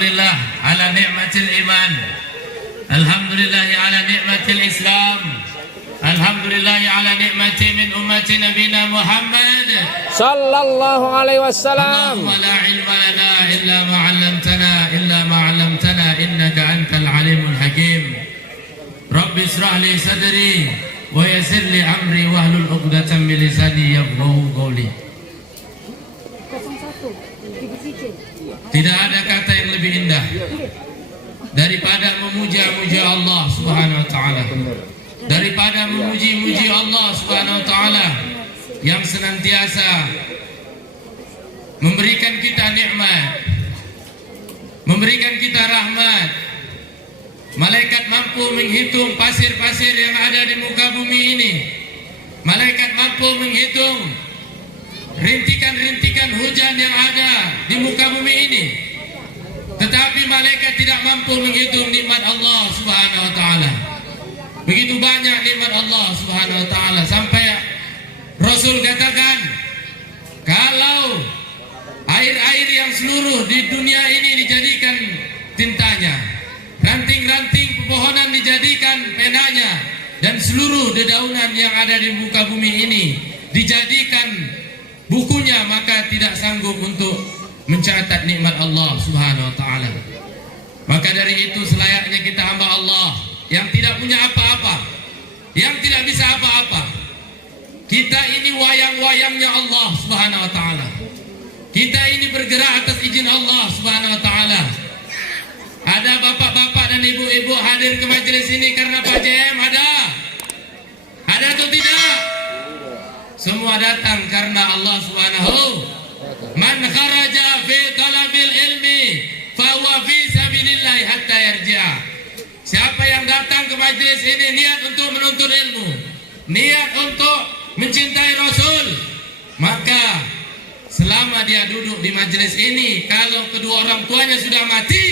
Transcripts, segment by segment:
Alhamdulillah ala ni'matil iman. Alhamdulillah ala ni'matil Islam. Alhamdulillah ala ni'mati min ummati nabina Muhammad sallallahu alaihi wasallam. Allahumma la ilma lana illa ma 'allamtana innaka antal alimul hakim. Rabbi israh li sadri wa yassir li amri wahlul 'uqdatam min lisani yafqahu qawli. Tidak ada kata yang lebih indah daripada memuja-muja Allah Subhanahu wa taala. Daripada memuji-muji Allah Subhanahu wa taala yang senantiasa memberikan kita nikmat, memberikan kita rahmat. Malaikat mampu menghitung pasir-pasir yang ada di muka bumi ini. Malaikat mampu menghitung rintikan-rintikan hujan yang ada di muka bumi ini. Tetapi malaikat tidak mampu menghitung nikmat Allah Subhanahu wa taala. Begitu banyak nikmat Allah Subhanahu wa taala sampai Rasul katakan, kalau air-air yang seluruh di dunia ini dijadikan tintanya, ranting-ranting pepohonan dijadikan penanya, dan seluruh dedaunan yang ada di muka bumi ini dijadikan bukunya, maka tidak sanggup untuk mencatat nikmat Allah Subhanahu wa taala. Maka dari itu selayaknya kita hamba Allah yang tidak punya apa-apa, yang tidak bisa apa-apa. Kita ini wayang-wayangnya Allah Subhanahu wa taala. Kita ini bergerak atas izin Allah Subhanahu wa taala. Ada bapak-bapak dan ibu-ibu hadir ke majelis ini karena Pak JM ada? Ada atau tidak? Semua datang karena Allah Subhanahu. Man kharaja fi talabil ilmi fa huwa fi sabilillah hatta yarji'a. Siapa yang datang ke majelis ini niat untuk menuntut ilmu, niat untuk mencintai Rasul, maka selama dia duduk di majelis ini, kalau kedua orang tuanya sudah mati,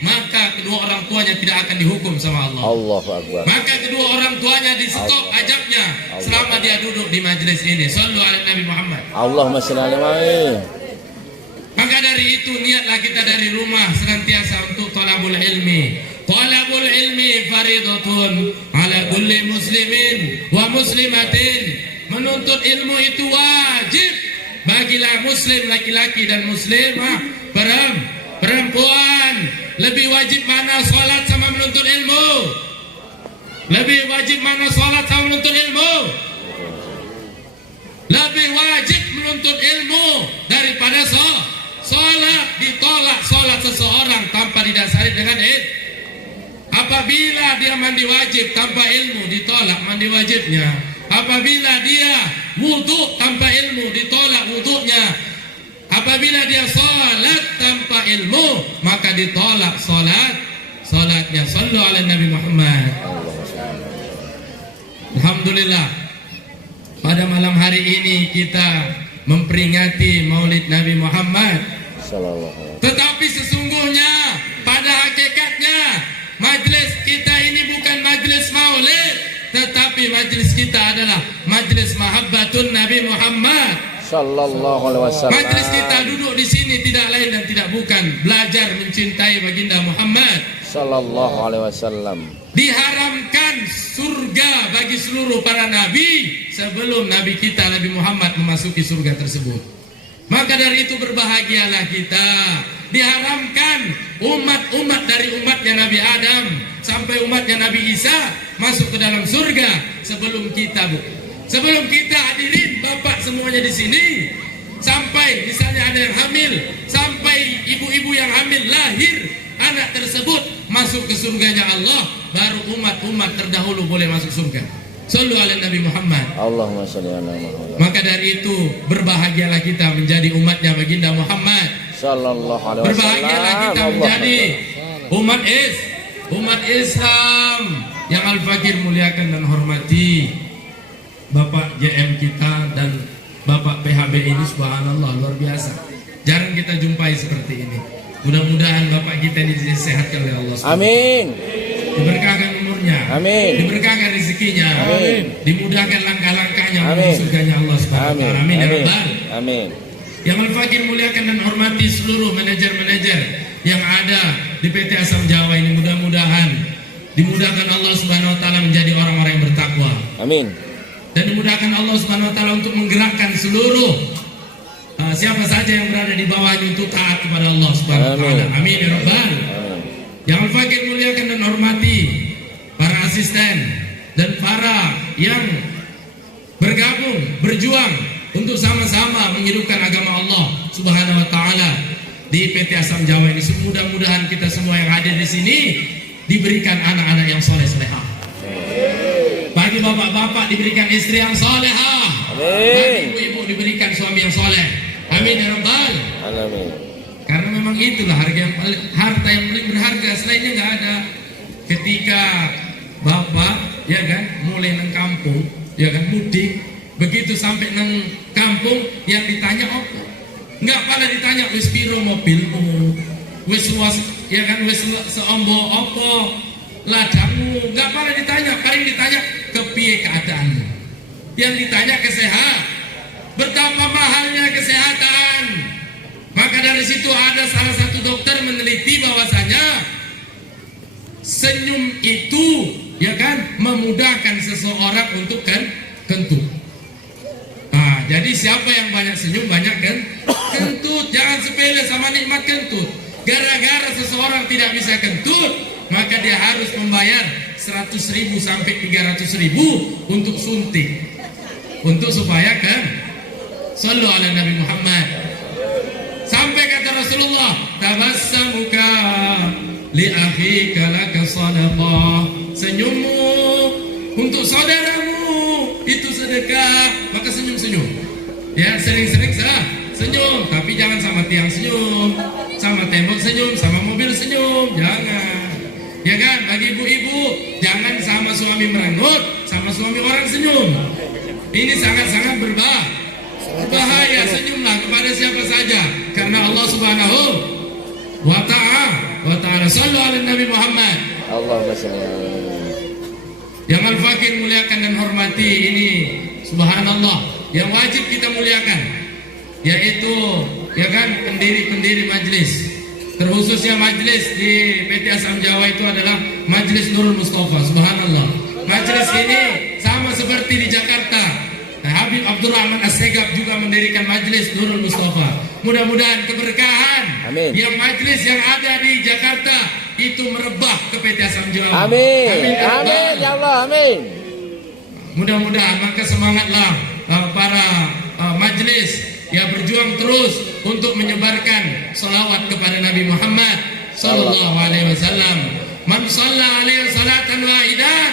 maka kedua orang tuanya tidak akan dihukum sama Allah. Allahu Akbar. Maka kedua orang tuanya di stop ajaknya selama dia duduk di majelis ini. Shallu ala Nabi Muhammad. Allahumma shalli alaihi. Maka dari itu niatlah kita dari rumah senantiasa untuk thalabul ilmi. Thalabul ilmi faridatun ala kulli muslimin wa muslimatin. Menuntut ilmu itu wajib bagilah muslim laki-laki dan muslimah perempuan. Lebih wajib mana sholat sama menuntut ilmu? Lebih wajib mana sholat sama menuntut ilmu? Lebih wajib menuntut ilmu daripada sholat. Ditolak sholat seseorang tanpa didasari dengan ilmu. Apabila dia mandi wajib tanpa ilmu, ditolak mandi wajibnya. Apabila dia wudhu tanpa ilmu, ditolak wudhunya. Apabila dia salat tanpa ilmu, maka ditolak salatnya. Sallu ala Nabi Muhammad. Alhamdulillah, pada malam hari ini kita memperingati Maulid Nabi Muhammad. Tetapi sesungguhnya pada hakikatnya majelis kita ini bukan majelis Maulid, tetapi majelis kita adalah majelis mahabbatun Nabi Muhammad sallallahu alaihi wasallam. Majelis kita duduk di sini tidak lain dan tidak bukan belajar mencintai baginda Muhammad sallallahu alaihi wasallam. Diharamkan surga bagi seluruh para nabi sebelum nabi kita Nabi Muhammad memasuki surga tersebut. Maka dari itu berbahagialah kita. Diharamkan umat-umat dari umatnya Nabi Adam sampai umatnya Nabi Isa masuk ke dalam surga sebelum kita, Bu. Sebelum kita hadirin bapak semuanya di sini, sampai misalnya ada yang hamil, sampai ibu-ibu yang hamil lahir anak tersebut masuk ke surganya Allah, baru umat-umat terdahulu boleh masuk surga. Sallu ala Nabi Muhammad. Allahumma shalli ala Muhammad. Maka dari itu berbahagialah kita menjadi umatnya baginda Muhammad sallallahu alaihi wasallam. Berbahagialah kita menjadi umat Islam yang Al-Fakir muliakan dan hormati. Bapak JM kita dan Bapak PHB ini subhanallah luar biasa. Jarang kita jumpai seperti ini. Mudah-mudahan Bapak kita ini disehatkan oleh Allah. Amin. Diberkahkan umurnya. Amin. Diberkahkan rezekinya. Amin. Dimudahkan langkah-langkahnya menuju surganya Allah Subhanahu wa taala. Amin ya rabbal. Amin. Yang Al-Fakir muliakan dan hormati seluruh manajer-manajer yang ada di PT Asam Jawa ini, mudah-mudahan dimudahkan Allah Subhanahu wa taala menjadi orang-orang yang bertakwa. Amin. Dan dimudahkan Allah Subhanahu wa taala untuk menggerakkan seluruh siapa saja yang berada di bawahnya untuk taat kepada Allah Subhanahu wa taala. Amin ya rabbal alamin. Yang Al-Fakir muliakan dan hormati para asisten dan para yang bergabung, berjuang untuk sama-sama menghidupkan agama Allah Subhanahu wa taala di PT Asam Jawa ini. Mudah-mudahan kita semua yang hadir di sini diberikan anak-anak yang soleh-solehah. Bagi bapak-bapak diberikan istri yang solehah. Bagi ibu-ibu diberikan suami yang soleh. Amin ya rabbal alamin. Karena memang itulah harta yang paling berharga, selainnya nggak ada. Ketika bapak ya kan mulai nang kampung ya kan mudik, begitu sampai nang kampung yang ditanya apa? Nggak pada ditanya wis piro mobilmu, wis luas ya kan, wis seombo apa ladangmu, nggak pada ditanya. Paling ditanya kepiye keadaanmu. Yang ditanya kesehat, betapa mahalnya kesehatan. Maka dari situ ada salah satu dokter meneliti bahwasanya senyum itu ya kan memudahkan seseorang untuk kentut. Nah, jadi siapa yang banyak senyum banyak kan kentut. Jangan sepele sama nikmat kentut. Gara-gara seseorang tidak bisa kentut, maka dia harus membayar 100.000 sampai 300.000 untuk suntik. Untuk supaya kan sallu ala Nabi Muhammad. Sampai kata Rasulullah, tabassamuka li akhika laka sadaqah. Senyummu untuk saudaramu itu sedekah, maka senyum-senyum. Ya, sering-sering senyum, tapi jangan sama tiang senyum, sama tembok senyum, sama mobil senyum, jangan. Ya kan, bagi ibu-ibu jangan sama suami merengut, sama suami orang senyum. Ini sangat-sangat berbahaya. Senyumlah kepada siapa saja, karena Allah Subhanahu wa ta'ala sallu ala Nabi Muhammad. Allahumma shalli. Yang Al-Fakir muliakan dan hormati ini, subhanallah, yang wajib kita muliakan, yaitu ya kan pendiri-pendiri majelis, terkhususnya majelis di PT Asam Jawa itu adalah Majelis Nurul Mustafa. Subhanallah, majelis ini sama seperti di Jakarta. Nah, Habib Abdurrahman As-Segaf juga mendirikan Majelis Nurul Mustafa. Mudah-mudahan keberkahan yang majelis yang ada di Jakarta itu merebah ke PT Asam Jawa. Amin. Amin, amin ya Allah, amin. Mudah-mudahan maka semangatlah para majelis ya berjuang terus untuk menyebarkan salawat kepada Nabi Muhammad sallallahu alaihi wasallam. Man shalla alaihi salatan wahidan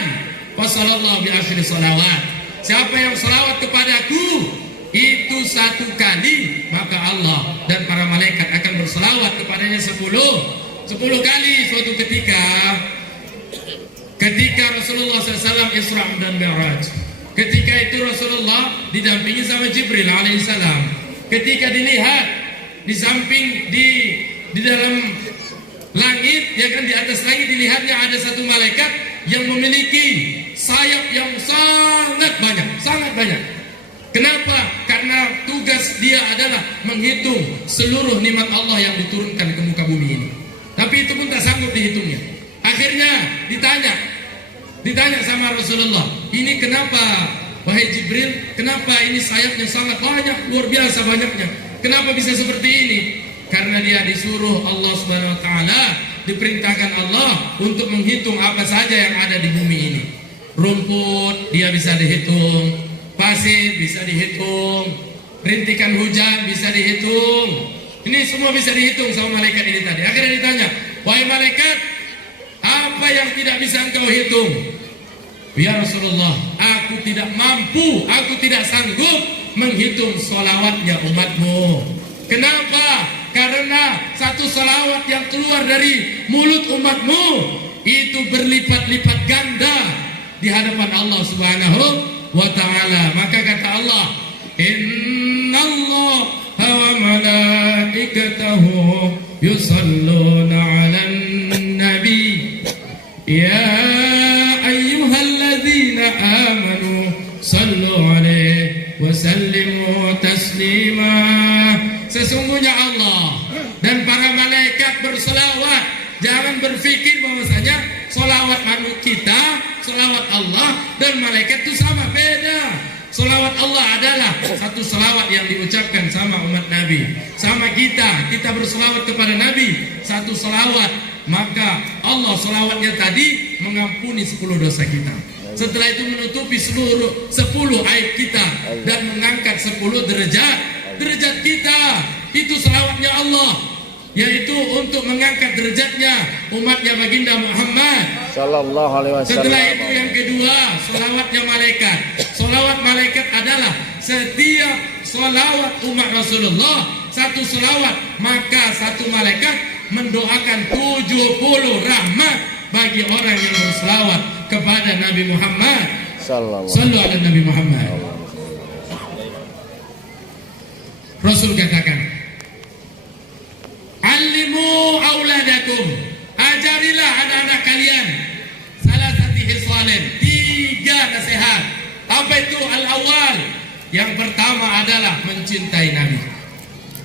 wa sallallahu bi asyri salawat. Siapa yang salawat kepadaku itu 1 kali, maka Allah dan para malaikat akan bersalawat kepadanya 10 kali. Suatu ketika Rasulullah SAW Isra dan Mi'raj, ketika itu Rasulullah didampingi sama Jibril alaihissalam. Ketika dilihat di samping di dalam langit, ya kan, di atas langit dilihatnya ada satu malaikat yang memiliki sayap yang sangat banyak. Kenapa? Karena tugas dia adalah menghitung seluruh nikmat Allah yang diturunkan ke muka bumi ini. Tapi itu pun tak sanggup dihitungnya. Akhirnya ditanya sama Rasulullah, ini kenapa wahai Jibril, kenapa ini sayapnya sangat banyak, luar biasa banyaknya? Kenapa bisa seperti ini? Karena dia disuruh Allah Subhanahu wa taala, diperintahkan Allah untuk menghitung apa saja yang ada di bumi ini. Rumput dia bisa dihitung, pasir bisa dihitung, rintikan hujan bisa dihitung. Ini semua bisa dihitung sama malaikat ini tadi. Akhirnya ditanya, wahai malaikat, apa yang tidak bisa engkau hitung? Ya Rasulullah, aku tidak mampu, aku tidak sanggup menghitung salawatnya umatmu. Kenapa? Karena satu salawat yang keluar dari mulut umatmu itu berlipat-lipat ganda di hadapan Allah Subhanahu wa ta'ala. Maka kata Allah, Innallaha wa malaikatahu yusalluna 'alan nabi ya ayyuhalladzina amanu sallu 'alaihi wa sallimu taslima sesungguhnya Allah dan para malaikat berselawat. Jangan berpikir bahwasanya selawat kita, selawat Allah dan malaikat itu sama, beda. Selawat Allah adalah satu selawat yang diucapkan sama umat Nabi, sama kita berselawat kepada Nabi, satu selawat, maka Allah selawatnya tadi mengampuni 10 dosa kita. Setelah itu menutupi seluruh 10 aib kita dan mengangkat 10 derajat kita. Itu selawatnya Allah, yaitu untuk mengangkat derajatnya umatnya baginda Muhammad Sallallahu alaihi wasallam. Setelah itu yang kedua, selawatnya malaikat. Selawat malaikat adalah setiap selawat umat Rasulullah, satu selawat, maka satu malaikat mendoakan 70 rahmat bagi orang yang berselawat kepada Nabi Muhammad. Sallallahu alaihi Nabi Muhammad. Rasul katakan, "Allimu auladakum." Ajarilah anak-anak kalian salah satu hiswalen, 3 nasihat. Apa itu? Al-awwal, yang pertama adalah mencintai Nabi.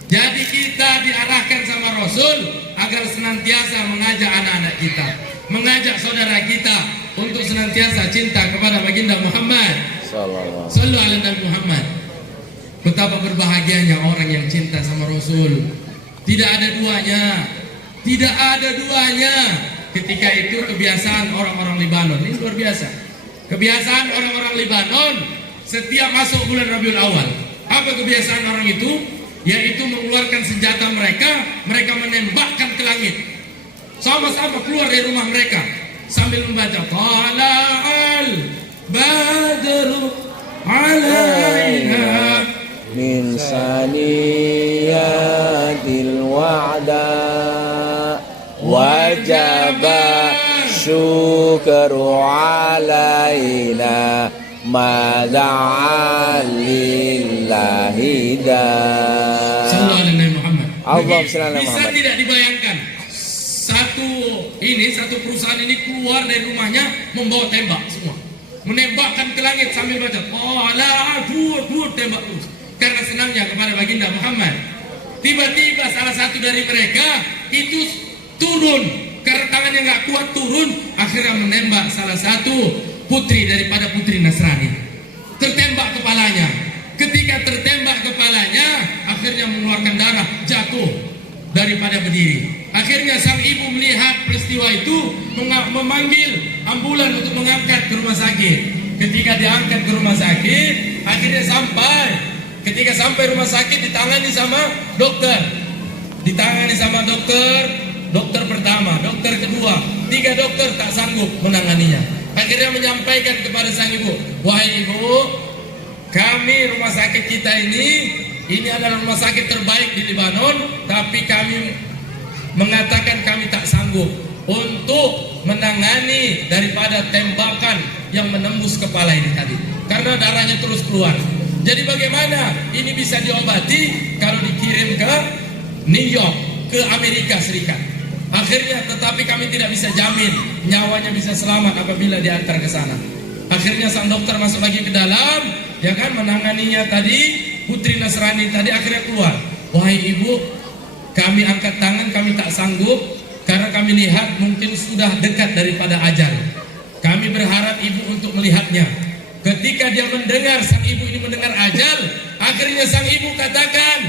Jadi kita diarahkan sama Rasul agar senantiasa mengajak anak-anak kita, mengajak saudara kita untuk senantiasa cinta kepada baginda Muhammad sallallahu alaihi Nabi Muhammad. Betapa berbahagianya orang yang cinta sama Rasul. Tidak ada duanya. Tidak ada duanya. Ketika itu kebiasaan orang-orang Libanon, ini luar biasa. Kebiasaan orang-orang Libanon setiap masuk bulan Rabiul Awal. Apa kebiasaan orang itu? Yaitu mengeluarkan senjata mereka menembakkan ke langit. Sama-sama keluar dari rumah mereka sambil membaca Tala'al Badru alaina min saniyatil wa'da wajaba syukru alaina mada'an lillahi da. Sallallahu alaihi Muhammad. Bisa tidak dibayangkan satu perusahaan ini keluar dari rumahnya membawa tembak semua, menembakkan ke langit sambil baca dua tembak terus karena senangnya kepada baginda Muhammad. Tiba-tiba salah satu dari mereka itu turun karena tangannya nggak kuat, turun akhirnya menembak salah satu putri daripada putri Nasrani, tertembak kepalanya. Ketika tertembak kepalanya akhirnya mengeluarkan darah, jatuh daripada berdiri. Akhirnya sang ibu melihat peristiwa itu, memanggil ambulan untuk mengangkat ke rumah sakit. Ketika diangkat ke rumah sakit, akhirnya ketika sampai rumah sakit ditangani sama dokter. Dokter pertama, dokter kedua, 3 dokter tak sanggup menanganinya. Akhirnya menyampaikan kepada sang ibu, "Wahai ibu, kami rumah sakit kita ini adalah rumah sakit terbaik di Lebanon, tapi kami mengatakan kami tak sanggup untuk menangani daripada tembakan yang menembus kepala ini tadi, karena darahnya terus keluar. Jadi bagaimana ini bisa diobati kalau dikirim ke New York, ke Amerika Serikat? Akhirnya tetapi kami tidak bisa jamin nyawanya bisa selamat apabila diantar ke sana." Akhirnya sang dokter masuk lagi ke dalam, ya kan, menanganinya tadi, putri Nasrani tadi akhirnya keluar. "Wahai ibu, kami angkat tangan, kami tak sanggup karena kami lihat mungkin sudah dekat daripada ajal. Kami berharap ibu untuk melihatnya." Ketika dia mendengar, sang ibu ini mendengar ajal, akhirnya sang ibu katakan,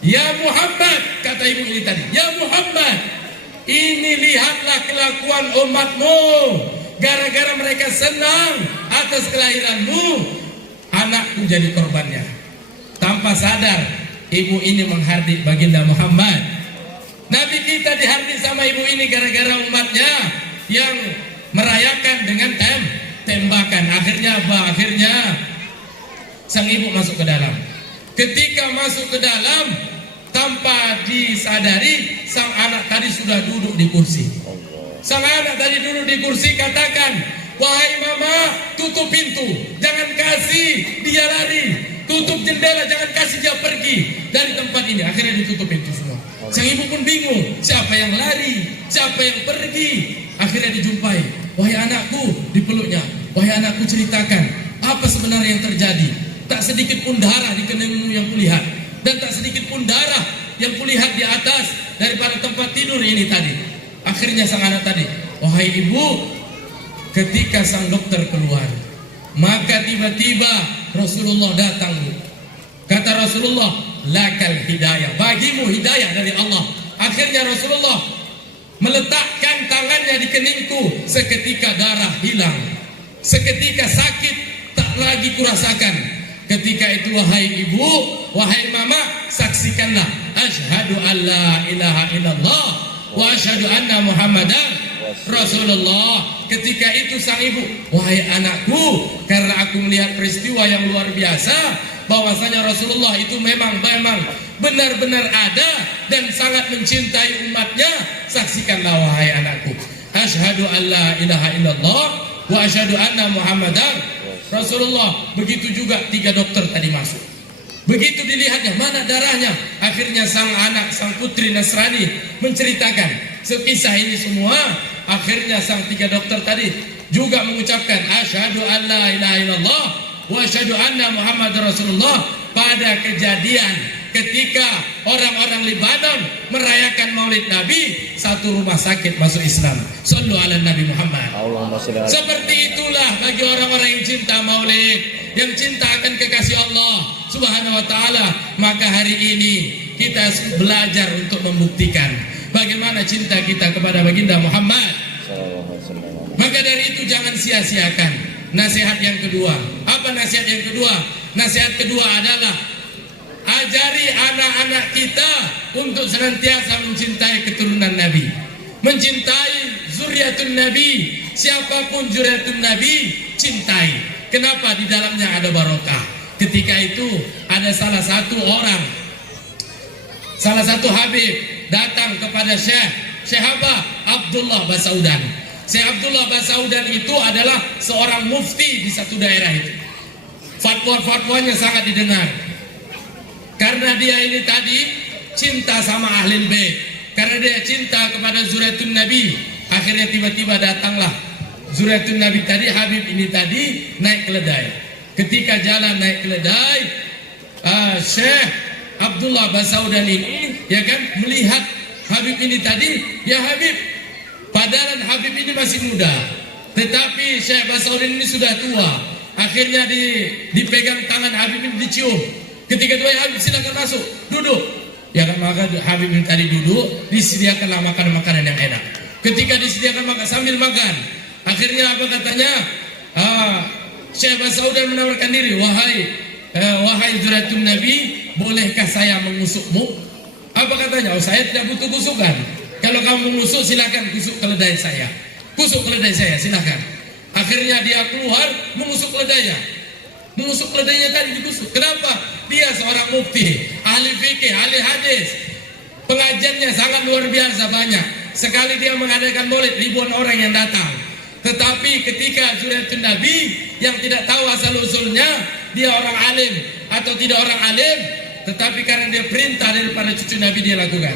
"Ya Muhammad," kata ibu ini tadi, "Ya Muhammad, ini lihatlah kelakuan umatmu. Gara-gara mereka senang atas kelahiranmu, anakku jadi korbannya." Tanpa sadar, ibu ini menghardik baginda Muhammad. Nabi kita dihardik sama ibu ini gara-gara umatnya yang merayakan dengan tembakan. Akhirnya apa? Akhirnya sang ibu masuk ke dalam. Ketika masuk ke dalam, tanpa disadari, sang anak tadi sudah duduk di kursi. Sang anak tadi duduk di kursi, katakan, "Wahai mama, tutup pintu, jangan kasih dia lari. Tutup jendela, jangan kasih dia pergi dari tempat ini." Akhirnya ditutup pintu semua. Sang ibu pun bingung, siapa yang lari, siapa yang pergi. Akhirnya dijumpai, "Wahai anakku," dipeluknya, "Wahai anakku, ceritakan apa sebenarnya yang terjadi. Tak sedikit pun darah di keningmu yang kulihat. dan tak sedikit pun darah yang kulihat di atas daripada tempat tidur ini tadi. Akhirnya sang anak tadi, wahai ibu, ketika sang dokter keluar, maka tiba-tiba Rasulullah datang. Kata Rasulullah, lakal hidayah, bagimu hidayah dari Allah. Akhirnya Rasulullah meletakkan tangannya di keningku, seketika darah hilang, seketika sakit tak lagi kurasakan. Ketika itu wahai ibu, wahai mama, saksikanlah asyhadu alla ilaha illallah wa asyhadu anna muhammadan Rasulullah. Ketika itu sang ibu, wahai anakku, karena aku melihat peristiwa yang luar biasa, bahwasanya Rasulullah itu memang benar-benar ada dan sangat mencintai umatnya. Saksikanlah wahai anakku, asyhadu alla ilaha illallah wa asyhadu anna muhammadan Rasulullah. Begitu juga 3 dokter tadi masuk. Begitu dilihatnya, mana darahnya? Akhirnya sang anak, sang putri Nasrani menceritakan sekisah ini semua. Akhirnya sang 3 dokter tadi juga mengucapkan asyhadu alla ilaha illallah wa asyhadu anna muhammadar Rasulullah pada kejadian ketika orang-orang Libanon merayakan Maulid Nabi, satu rumah sakit masuk Islam. Shallu ala Nabi Muhammad. Seperti itulah bagi orang-orang yang cinta Maulid, yang cinta akan kekasih Allah Subhanahu wa taala. Maka hari ini kita belajar untuk membuktikan bagaimana cinta kita kepada baginda Muhammad. Maka dari itu jangan sia-siakan nasihat yang kedua. Apa nasihat yang kedua? Nasihat kedua adalah ajari anak-anak kita untuk senantiasa mencintai keturunan Nabi, mencintai zuriatun Nabi. Siapapun zuriatun Nabi, cintai. Kenapa? Di dalamnya ada barokah. Ketika itu ada salah satu Habib datang kepada Syekh Abdullah Basaudan. Syekh Abdullah Basaudan itu adalah seorang mufti di satu daerah itu. Fatwa-fatwanya sangat didengar. Karena dia ini tadi cinta sama Ahlul Bait, karena dia cinta kepada zuriatun Nabi. Akhirnya tiba-tiba datanglah zuriatun Nabi tadi, Habib ini tadi naik keledai. Ketika jalan naik keledai, Syekh Abdullah Basaudan ini ya kan melihat Habib ini tadi, ya Habib, padahal Habib ini masih muda, tetapi Syekh Basaudan ini sudah tua. Akhirnya dipegang tangan Habib ini, dicium. Ketika itu, Habib silakan masuk, duduk. Ya kan, maka Habib ini tadi duduk, disediakanlah makanan-makanan yang enak. Ketika disediakan makan, sambil makan, akhirnya apa katanya? Syekh Basaudan menawarkan diri, wahai zuriatun Nabi, bolehkah saya mengusukmu? Apa katanya? Oh, saya tidak butuh kusukan. Kalau kamu mengusuk, silakan kusuk keledai saya. Kusuk keledai saya, silakan. Akhirnya dia keluar, mengusuk keledainya. Mengusuk keledainya tadi dikusuk. Kenapa? Dia seorang mufti, ahli fikih, ahli hadis. Pengajiannya sangat luar biasa banyak. Sekali dia mengadakan maulid, ribuan orang yang datang. Tetapi ketika zuriatun Nabi yang tidak tahu asal usulnya, dia orang alim atau tidak orang alim, tetapi karena dia perintah daripada cucu Nabi dia lakukan.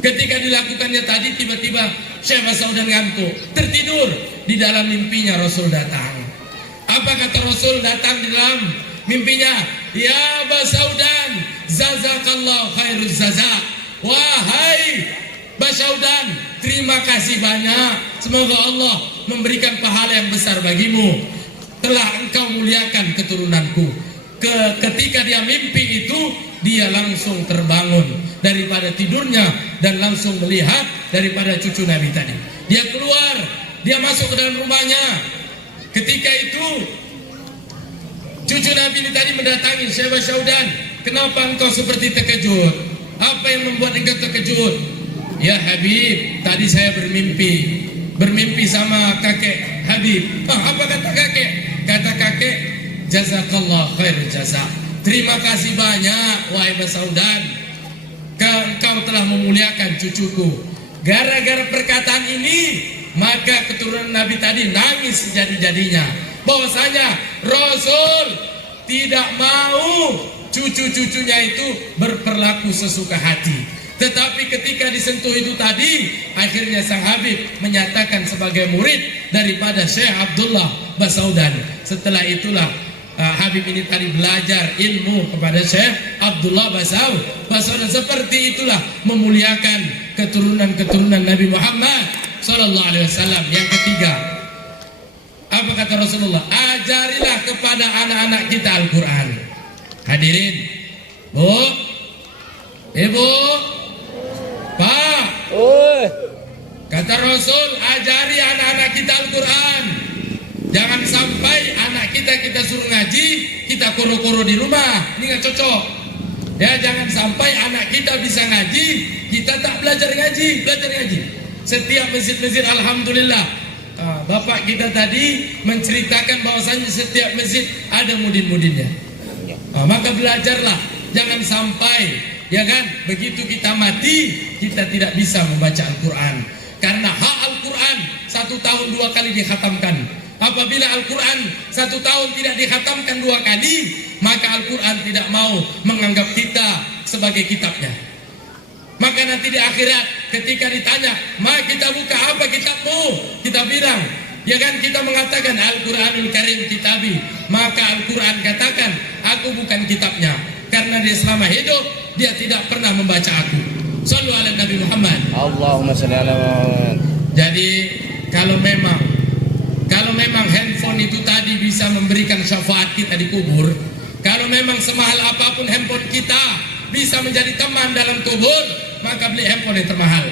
Ketika dilakukannya tadi, tiba-tiba Syekh Basaudan ngantuk, tertidur. Di dalam mimpinya Rasul datang. Apa kata Rasul datang di dalam mimpinya? Ya Basaudan, jazakallahu khairuz jazak. Wahai Basaudan, terima kasih banyak. Semoga Allah memberikan pahala yang besar bagimu. Telah engkau muliakan keturunanku. Ketika dia mimpi itu, dia langsung terbangun daripada tidurnya dan langsung melihat daripada cucu Nabi tadi. Dia keluar, dia masuk ke dalam rumahnya. Ketika itu cucu Nabi ini tadi mendatangi Syekh Basaudan. Kenapa engkau seperti terkejut? Apa yang membuat engkau terkejut? Ya Habib, tadi saya bermimpi sama kakek Habib. Apa kata kakek? Kata kakek, jazakallah khairul jazak. Terima kasih banyak wahai Basaudan, engkau telah memuliakan cucuku. Gara-gara perkataan ini, maka keturunan Nabi tadi nangis sejadi-jadinya. Bahwasanya Rasul tidak mau cucu-cucunya itu berperilaku sesuka hati. Tetapi ketika disentuh itu tadi, akhirnya sang Habib menyatakan sebagai murid daripada Syekh Abdullah Basaudan. Setelah itulah Habib ini tadi belajar ilmu kepada Syekh Abdullah Basaud. Seperti itulah memuliakan keturunan Nabi Muhammad Sallallahu Alaihi Wasallam. Yang ketiga, apa kata Rasulullah? Ajarilah kepada anak-anak kita Al-Quran. Hadirin, Bu, Ibu, Pak, kata Rasul, ajari anak-anak kita Al-Quran. Jangan sampai anak kita suruh ngaji, kita koro-koro di rumah. Ini nggak cocok. Ya, jangan sampai anak kita bisa ngaji, kita tak belajar ngaji. Setiap masjid-masjid, alhamdulillah, bapak kita tadi menceritakan bahwasanya setiap masjid ada mudin-mudinnya. Maka belajarlah, jangan sampai, ya kan, begitu kita mati, kita tidak bisa membaca Al-Quran. Karena hak Al-Quran 1 tahun 2 kali dikhatamkan. Apabila Al-Quran 1 tahun tidak dikhatamkan 2 kali, maka Al-Quran tidak mau menganggap kita sebagai kitabnya. Maka nanti di akhirat ketika ditanya, "Ma, kita buka apa kitabmu?" Kita bilang, ya kan, kita mengatakan Al-Quranul Karim kitabi. Maka Al-Quran katakan, "Aku bukan kitabnya, karena dia selama hidup dia tidak pernah membaca aku." Shallu ala Nabi Muhammad. Allahumma shalli ala Muhammad. Jadi kalau memang handphone itu tadi bisa memberikan syafaat kita di kubur, kalau memang semahal apapun handphone kita bisa menjadi teman dalam kubur, maka beli handphone yang termahal.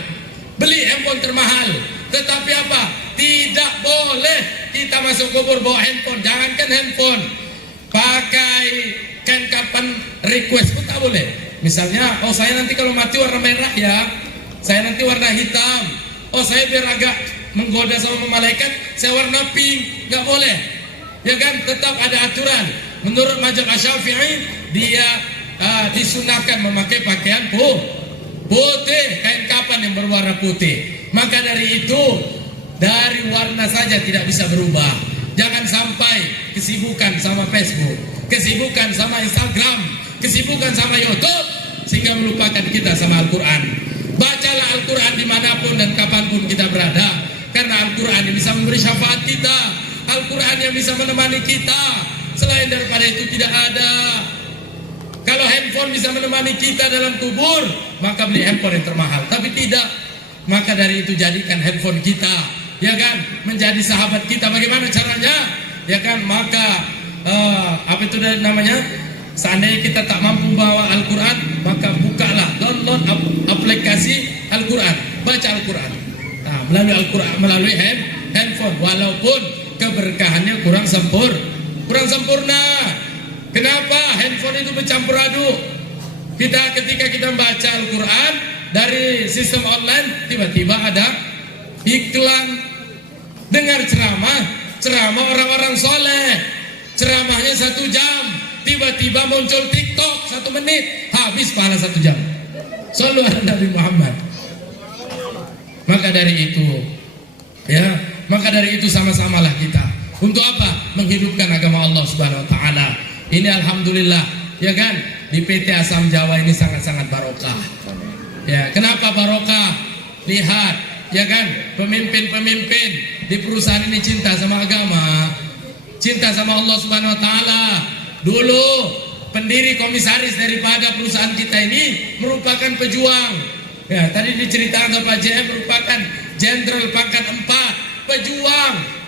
Beli handphone termahal. Tetapi apa? Tidak boleh kita masuk kubur bawa handphone. Jangankan handphone, pakai kapan request pun tak boleh. Misalnya, oh saya nanti kalau mati warna merah ya, saya nanti warna hitam. Oh saya biar agak menggoda sama malaikat, saya warna pink. Nggak boleh, ya kan? Tetap ada aturan. Menurut mazhab Asy-Syafi'i, dia disunahkan memakai pakaian putih, kain kapan yang berwarna putih. Maka dari itu, dari warna saja tidak bisa berubah. Jangan sampai kesibukan sama Facebook, kesibukan sama Instagram, kesibukan sama YouTube, sehingga melupakan kita sama Al-Quran. Bacalah Al-Quran dimanapun dan kapanpun kita berada, karena Al-Quran yang bisa memberi syafaat kita, Al-Quran yang bisa menemani kita. Selain daripada itu tidak ada. Kalau handphone bisa menemani kita dalam kubur, maka beli handphone yang termahal. Tapi tidak. Maka dari itu jadikan handphone kita, ya kan, menjadi sahabat kita. Bagaimana caranya? Ya kan, maka apa itu namanya? Seandainya kita tak mampu bawa Al-Quran, maka bukalah, download aplikasi Al-Quran, baca Al-Quran. Nah, melalui Al-Quran, melalui handphone, walaupun keberkahannya kurang sempurna. Kenapa? Handphone itu bercampur aduk. Ketika kita membaca Al-Quran dari sistem online, tiba-tiba ada iklan. Dengar ceramah orang-orang soleh, ceramahnya 1 jam, tiba-tiba muncul TikTok 1 menit, habis pahala 1 jam. Shallu ala Nabi Muhammad. Maka dari itu sama-samalah kita. Untuk apa? Menghidupkan agama Allah Subhanahu wa taala. Ini alhamdulillah, ya kan, di PT Asam Jawa ini sangat-sangat barokah. Ya, kenapa barokah? Lihat, ya kan, pemimpin-pemimpin di perusahaan ini cinta sama agama, cinta sama Allah Subhanahu wa taala. Dulu pendiri komisaris daripada perusahaan kita ini merupakan pejuang. Ya, tadi diceritakan Pak JM merupakan jenderal pangkat 4, pejuang.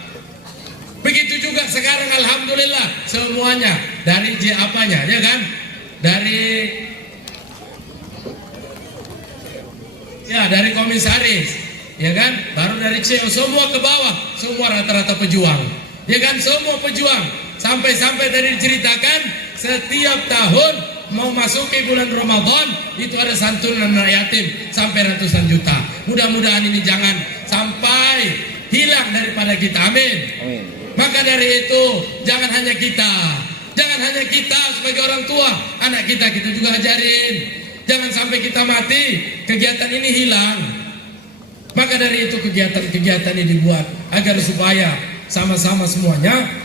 Begitu juga sekarang alhamdulillah semuanya dari apanya, ya kan? Dari komisaris, ya kan? Baru dari CEO, semua ke bawah, semua rata-rata pejuang. Ya kan, semua pejuang. Sampai-sampai tadi diceritakan setiap tahun mau masuki bulan Ramadan itu ada santunan anak yatim sampai ratusan juta. Mudah-mudahan ini jangan sampai hilang daripada kita. Amin. Amin. Maka dari itu jangan hanya kita sebagai orang tua, anak kita juga ajarin. Jangan sampai kita mati kegiatan ini hilang. Maka dari itu kegiatan ini dibuat agar supaya sama-sama semuanya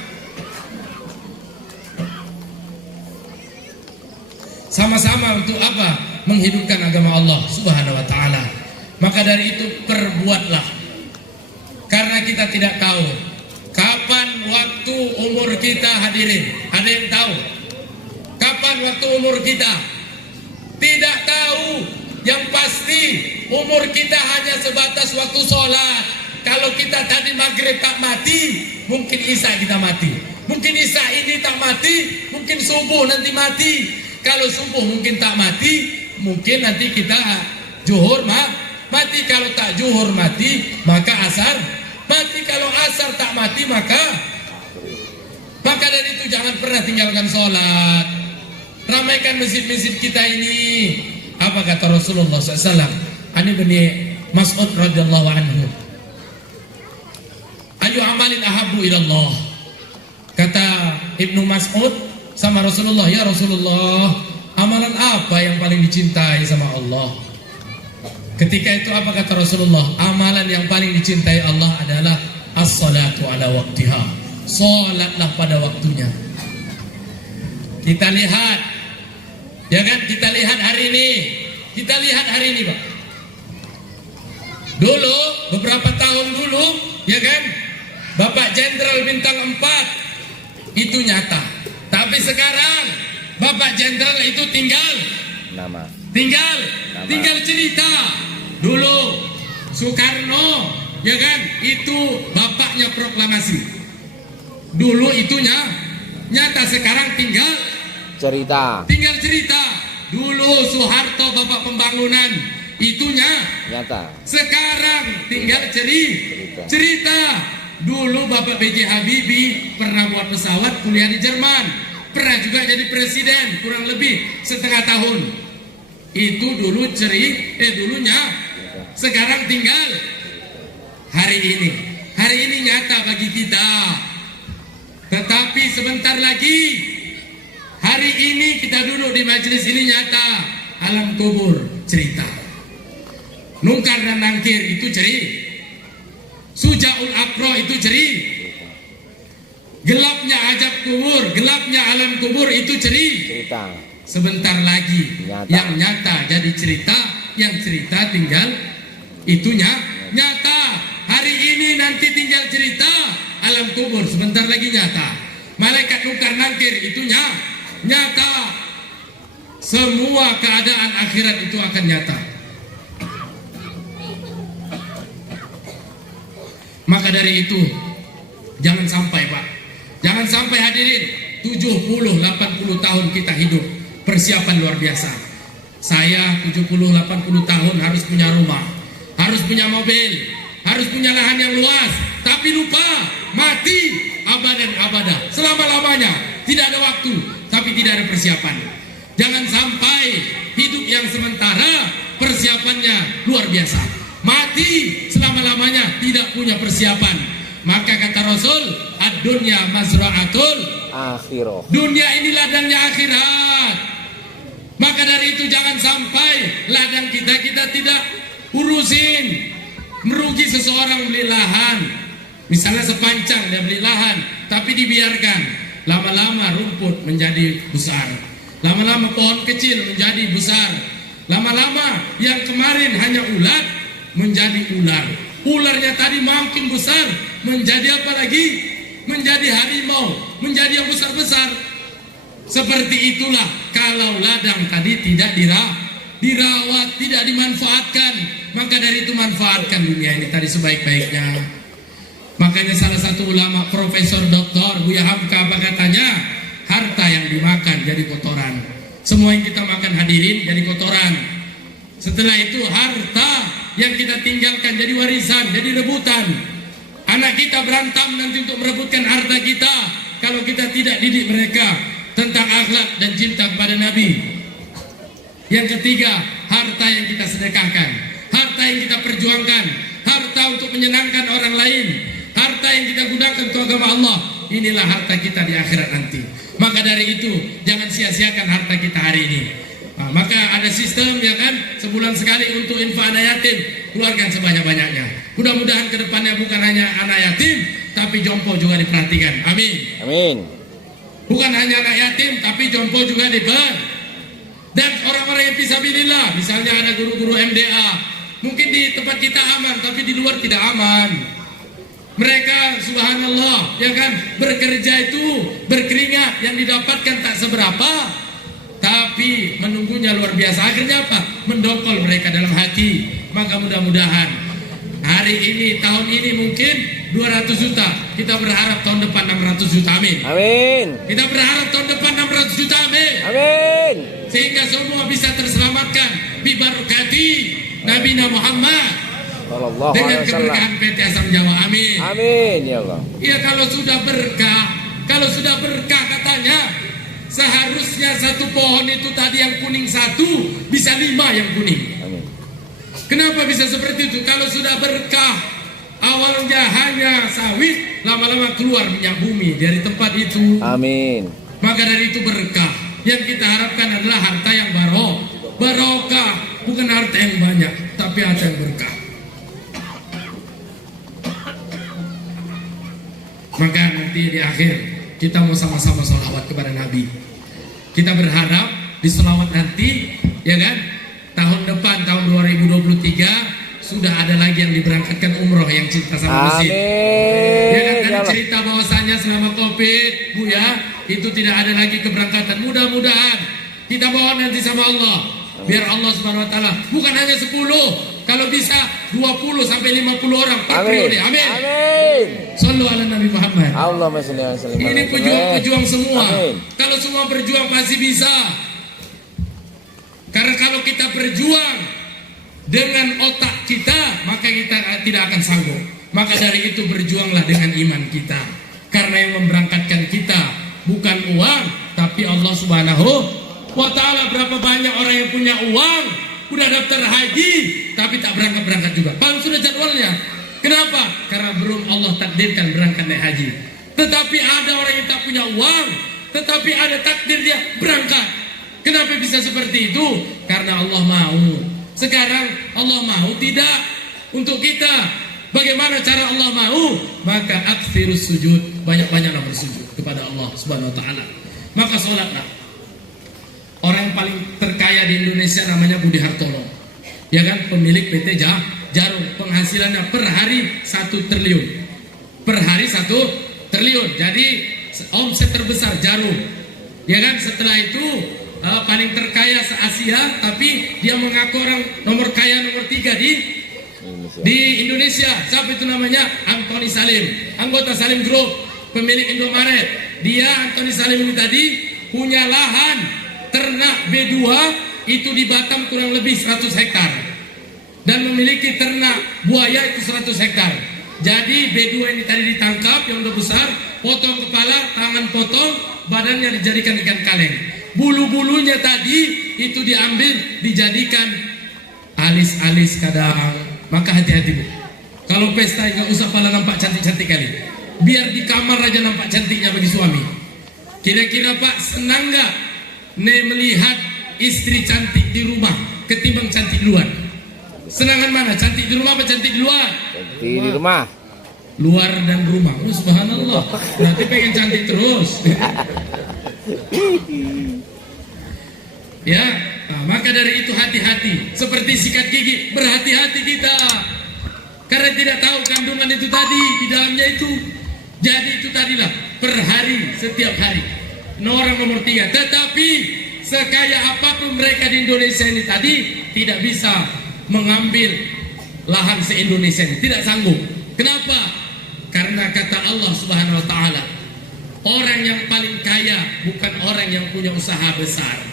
sama-sama untuk apa? Menghidupkan agama Allah Subhanahu wa taala. Maka dari itu perbuatlah. Karena kita tidak tahu kapan waktu umur kita, hadirin. Ada yang umur kita. Tidak tahu. Yang pasti umur kita hanya sebatas waktu sholat. Kalau kita tadi maghrib tak mati, mungkin isya kita mati. Mungkin isya ini tak mati, mungkin subuh nanti mati. Kalau subuh mungkin tak mati, mungkin nanti kita zuhur mati. Kalau tak zuhur mati, maka asar mati. Kalau asar tak mati, maka dari itu jangan pernah tinggalkan sholat. Ramaikan masjid-masjid kita ini. Apa kata Rasulullah SAW? Ani bin Mas'ud radhiyallahu anhu. Ayu amalin ahabbu ilallah. Kata Ibnu Mas'ud sama Rasulullah, ya Rasulullah, amalan apa yang paling dicintai sama Allah? Ketika itu apa kata Rasulullah? Amalan yang paling dicintai Allah adalah as-salatu ala waqtiha. Salatlah pada waktunya. Kita lihat, ya kan? Kita lihat hari ini. Kita lihat hari ini, Pak. Dulu, beberapa tahun dulu, ya kan? Bapak Jenderal Bintang 4 itu nyata. Tapi sekarang Bapak Jenderal itu tinggal cerita. Dulu Soekarno, ya kan? Itu bapaknya proklamasi. Dulu itunya nyata, sekarang tinggal cerita. Dulu Soeharto bapak pembangunan, itunya nyata. Sekarang tinggal cerita. Dulu Bapak B.J. Habibie pernah buat pesawat, kuliah di Jerman, pernah juga jadi presiden kurang lebih setengah tahun. Itu dulu dulunya. Sekarang tinggal hari ini. Hari ini nyata bagi kita. Tetapi sebentar lagi, hari ini kita duduk di majelis ini nyata. Alam kubur cerita. Nungkar dan Nangkir itu cerita. Sujaul Akro itu cerita. Gelapnya ajab kubur, gelapnya alam kubur itu cerita. Sebentar lagi nyata. Yang nyata jadi cerita, yang cerita tinggal itunya nyata. Hari ini nanti tinggal cerita, alam kubur sebentar lagi nyata. Malaikat nungkar nangkir itu nyata. Semua keadaan akhirat itu akan nyata. Maka dari itu jangan sampai, Pak, jangan sampai hadirin, 70-80 tahun kita hidup, persiapan luar biasa. Saya 70-80 tahun harus punya rumah, harus punya mobil, harus punya lahan yang luas, tapi lupa mati abadan abada, selama-lamanya. Tidak ada waktu, tapi tidak ada persiapan. Jangan sampai hidup yang sementara persiapannya luar biasa, mati selama-lamanya tidak punya persiapan. Maka kata Rasul, ad-dunya mazra'atul akhirah. Dunia ini ladangnya akhirat. Maka dari itu jangan sampai ladang kita tidak urusin. Merugi seseorang beli lahan, misalnya sepancang dia beli lahan, tapi dibiarkan, lama-lama rumput menjadi besar, lama-lama pohon kecil menjadi besar, lama-lama yang kemarin hanya ulat menjadi ular. Ularnya tadi makin besar, menjadi apa lagi? Menjadi harimau, menjadi yang besar-besar. Seperti itulah kalau ladang tadi tidak dirawat, tidak dimanfaatkan. Maka dari itu manfaatkan dunia ini tadi sebaik-baiknya. Makanya salah satu ulama, Profesor Dr. Buya Hamka, apa katanya? Harta yang dimakan jadi kotoran. Semua yang kita makan hadirin jadi kotoran. Setelah itu harta yang kita tinggalkan jadi warisan, jadi rebutan. Anak kita berantem nanti untuk merebutkan harta kita kalau kita tidak didik mereka tentang akhlak dan cinta kepada Nabi. Yang ketiga, harta yang kita sedekahkan, harta yang kita perjuangkan, harta untuk menyenangkan orang lain, harta yang kita gunakan untuk agama Allah. Inilah harta kita di akhirat nanti. Maka dari itu jangan sia-siakan harta kita hari ini. Nah, maka ada sistem, ya kan, sebulan sekali untuk infak anak yatim, keluarkan sebanyak-banyaknya. Mudah-mudahan kedepannya bukan hanya anak yatim, tapi jompo juga diperhatikan. Amin. Amin. Bukan hanya anak yatim, tapi jompo juga dan orang-orang yang fisabilillah, misalnya ada guru-guru MDA, mungkin di tempat kita aman, tapi di luar tidak aman. Mereka subhanallah, ya kan, bekerja itu berkeringat, yang didapatkan tak seberapa, tapi Api menunggunya luar biasa. Akhirnya apa? Mendokol mereka dalam hati. Maka mudah-mudahan hari ini, tahun ini mungkin 200 juta. Kita berharap tahun depan 600 juta. Amin. Amin. Kita berharap tahun depan 600 juta. Amin. Amin. Sehingga semua bisa terselamatkan bibarakati Nabi Muhammad Sallallahu dengan alaihi wasallam. keberkahan PT Asam Jawa. Amin. Amin ya Allah. Ya, kalau sudah berkah katanya seharusnya satu pohon itu tadi yang kuning satu bisa 5 yang kuning. Amin. Kenapa bisa seperti itu? Kalau sudah berkah awalnya hanya sawit, lama-lama keluar minyak bumi dari tempat itu. Amin. Maka dari itu berkah. Yang kita harapkan adalah harta yang barokah, bukan harta yang banyak, tapi harta yang berkah. Maka nanti di akhir kita mau sama-sama sholawat kepada Nabi. Kita berharap di sholawat nanti, ya kan, tahun depan, tahun 2023 sudah ada lagi yang diberangkatkan umroh yang cinta sama masjid. Ya kan, Amin. karena cerita bahwasanya selama COVID, Bu ya, itu tidak ada lagi keberangkatan. Mudah-mudahan kita mohon nanti sama Allah, biar Allah Subhanahu wa taala bukan hanya 10, kalau bisa 20 sampai 50 orang per periode. Amin. Amin. Sallu ala Nabi Muhammad. Allahumma sholli ala sayyidina Ini pejuang-pejuang semua. Amin. Kalau semua berjuang pasti bisa. Karena kalau kita berjuang dengan otak kita, maka kita tidak akan sanggup. Maka dari itu berjuanglah dengan iman kita. Karena yang memberangkatkan kita bukan uang, tapi Allah Subhanahu wa taala. Berapa banyak orang yang punya uang, udah daftar haji, tapi tak berangkat juga. Bang, sudah jadwalnya. Kenapa? Karena belum Allah takdirkan berangkat naik haji. Tetapi ada orang yang tak punya uang, tetapi ada takdir dia berangkat. Kenapa bisa seperti itu? Karena Allah mau. Sekarang Allah mau tidak untuk kita. Bagaimana cara Allah mau? Maka aktsirus sujud, banyak-banyaklah bersujud kepada Allah Subhanahu wa taala. Maka salatlah. Orang yang paling terkaya di Indonesia namanya Budi Hartono. Ya kan, pemilik PT Jarum, penghasilannya per hari 1 triliun. Per hari 1 triliun. Jadi omset terbesar Jarum. Ya kan, setelah itu paling terkaya se-Asia, tapi dia mengaku orang nomor kaya nomor 3 di Indonesia. Siapa itu namanya? Antoni Salim, anggota Salim Group, pemilik Indomaret. Dia Antoni Salim ini tadi punya lahan ternak B2 itu di Batam kurang lebih 100 hektar dan memiliki ternak buaya itu 100 hektar. Jadi B2 ini tadi ditangkap yang udah besar, potong kepala, tangan potong, badannya dijadikan ikan kaleng. Bulu-bulunya tadi itu diambil dijadikan alis-alis kadang. Maka hati-hati Bu, kalau pesta nggak usah pala nampak cantik-cantik kali, biar di kamar aja nampak cantiknya bagi suami. Kira-kira Pak senang nggak melihat istri cantik di rumah ketimbang cantik di luar? Senangan mana? Cantik di rumah apa cantik di luar? Cantik di rumah. Luar dan rumah. Oh, subhanallah. Berarti pengen cantik terus. Ya, nah, maka dari itu hati-hati. Seperti sikat gigi, berhati-hati kita. Karena tidak tahu kandungan itu tadi di dalamnya itu. Jadi itu tadilah per hari, setiap hari. Orang nomor 3. Tetapi sekaya apapun mereka di Indonesia ini tadi tidak bisa mengambil lahan se-Indonesia ini. Tidak sanggup. Kenapa? Karena kata Allah Subhanahu wa taala, orang yang paling kaya bukan orang yang punya usaha besar.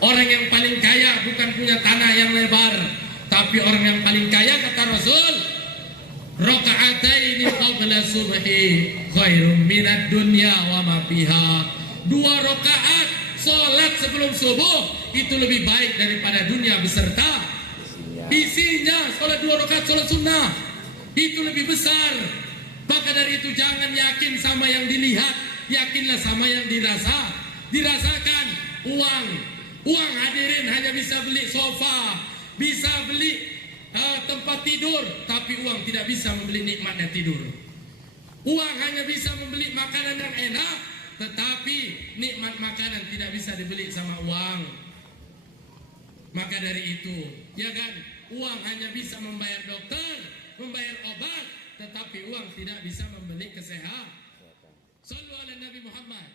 Orang yang paling kaya bukan punya tanah yang lebar, tapi orang yang paling kaya kata Rasul, raka'ataini qabla subhi khairum minad dunya wa ma fiha. 2 rakaat salat sebelum subuh itu lebih baik daripada dunia beserta isinya. Salat 2 rakaat salat sunnah itu lebih besar. Maka dari itu jangan yakin sama yang dilihat, yakinlah sama yang dirasakan. Uang hadirin hanya bisa beli sofa, bisa beli tempat tidur, tapi uang tidak bisa membeli nikmatnya tidur. Uang hanya bisa membeli makanan yang enak, tetapi nikmat makanan tidak bisa dibeli sama uang. Maka dari itu, ya kan, uang hanya bisa membayar dokter, membayar obat, tetapi uang tidak bisa membeli kesehatan. Sallu ala Nabi Muhammad.